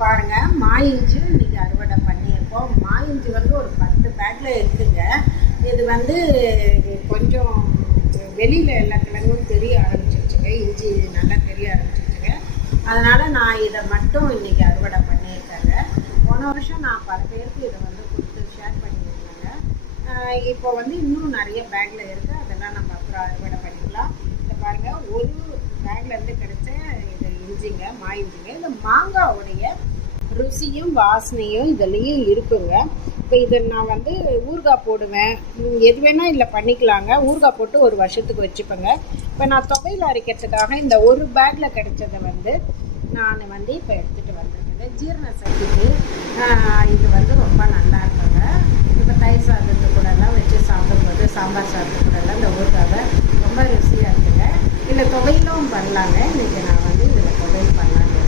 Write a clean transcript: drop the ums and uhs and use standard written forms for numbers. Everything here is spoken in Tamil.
பாருங்க, மாயிஞ்சு இன்னைக்கு அறுவடை பண்ணியிருக்கோம். மாயிஞ்சு வந்து ஒரு 10 பேக்ல இருக்குங்க. இது வந்து கொஞ்சம் வெளியில் எல்லா கிழங்கும் தெரிய ஆரம்பிச்சிருச்சுங்க. இஞ்சி நல்லா தெரிய ஆரம்பிச்சிருச்சுங்க. அதனால் நான் இதை மட்டும் இன்றைக்கி அறுவடை பண்ணியிருக்கேங்க. போன வருஷம் நான் பல பேருக்கு இதை வந்து கொடுத்து ஷேர் பண்ணியிருந்தேங்க. இப்போ வந்து இன்னும் நிறைய பேக்கில் இருக்குது. அதெல்லாம் நம்ம அப்புறம் அறுவடை பண்ணிக்கலாம். இதை பாருங்கள், ஒரு பேக்லேருந்து கிடைச்ச இது இஞ்சிங்க, மாயிஞ்சிங்க. இந்த மாங்காவுடைய ருசியும் வாசனையும் இதுலேயும் இருக்குங்க. இப்போ இதை நான் வந்து ஊறுகாய் போடுவேன், எது வேணால் இல்லை பண்ணிக்கலாங்க. ஊறுகாய் போட்டு ஒரு வருஷத்துக்கு வச்சுப்பேங்க. இப்போ நான் துவையில் அரைக்கிறதுக்காக இந்த ஒரு பேக்கில் கிடைச்சதை வந்து நான் வந்து இப்போ எடுத்துகிட்டு வந்துருக்கேங்க. ஜீரண சக்திக்கு இது வந்து ரொம்ப நல்லா இருக்குங்க. இப்போ தயிர் சாதத்து கூடலாம் வச்சு சாப்பிடும்போது, சாம்பார் சாதத்து கூடலாம் இந்த ஊறுகாவை ரொம்ப ருசியாக இருக்குங்க. இல்லை துவையிலும் பண்ணலாங்க. இன்றைக்கி நான் வந்து இதில் துவையில் பண்ணலாங்க.